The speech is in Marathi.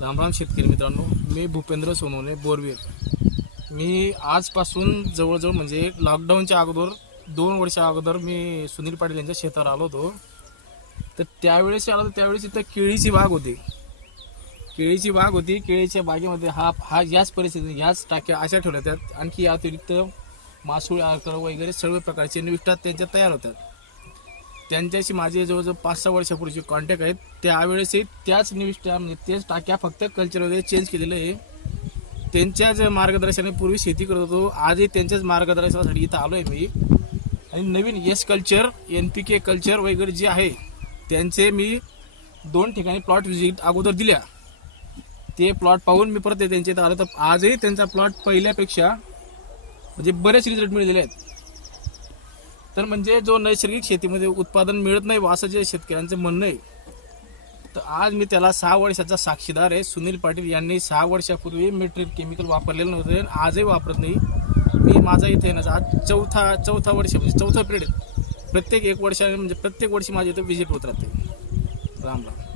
राम राम शेतकरी मित्रांनो मी भूपेंद्र सोनवणे बोरवीर मी आजपासून जवळजवळ म्हणजे लॉकडाऊनच्या अगोदर दोन वर्षा अगोदर मी सुनील पाटील यांच्या शेतावर आलो होतो. तर त्यावेळेस आलो होतो त्यावेळेस इथं केळीची बाग होती. केळीची बाग होती केळीच्या बागेमध्ये हा हा याच परिस्थितीत ह्याच टाक्या अशा ठेवल्या त्यात आणखी या अतिरिक्त मासोळी आकर वगैरे सर्व प्रकारचे निविष्ठात त्यांच्या तयार होतात त्यांच्याशी माझे जवळजवळ पाच सहा वर्षापूर्वीचे कॉन्टॅक्ट आहेत. त्यावेळेसही त्याच निविष्ठा म्हणजे तेच टाक्या फक्त कल्चरमध्ये चेंज केलेलं आहे. त्यांच्याच मार्गदर्शनाने पूर्वी शेती करत होतो. आजही त्यांच्याच मार्गदर्शनासाठी इथं आलो आहे मी. आणि नवीन yes culture N P K culture वगैरे जे आहे त्यांचे मी दोन ठिकाणी प्लॉट विजिट अगोदर दिल्या. ते प्लॉट पाहून मी परत त्यांच्या इथं आलो. तर आजही त्यांचा प्लॉट पहिल्यापेक्षा म्हणजे बरेच रिझल्ट मिळालेले आहेत. तर म्हणजे जो नैसर्गिक शेतीमध्ये उत्पादन मिळत नाही असं जे शेतकऱ्यांचं म्हणणं आहे तर आज मी त्याला सहा वर्षाचा साक्षीदार आहे. सुनील पाटील यांनी सहा वर्षापूर्वी मेट्रिक केमिकल वापरलेलं नव्हतं आणि आजही वापरत नाही. मी माझा इथे ना आज चौथा चौथा वर्ष म्हणजे चौथा पिरियड प्रत्येक एक वर्षाने म्हणजे प्रत्येक वर्षी माझ्या इथं व्हिजिट होत. राहते राम राम.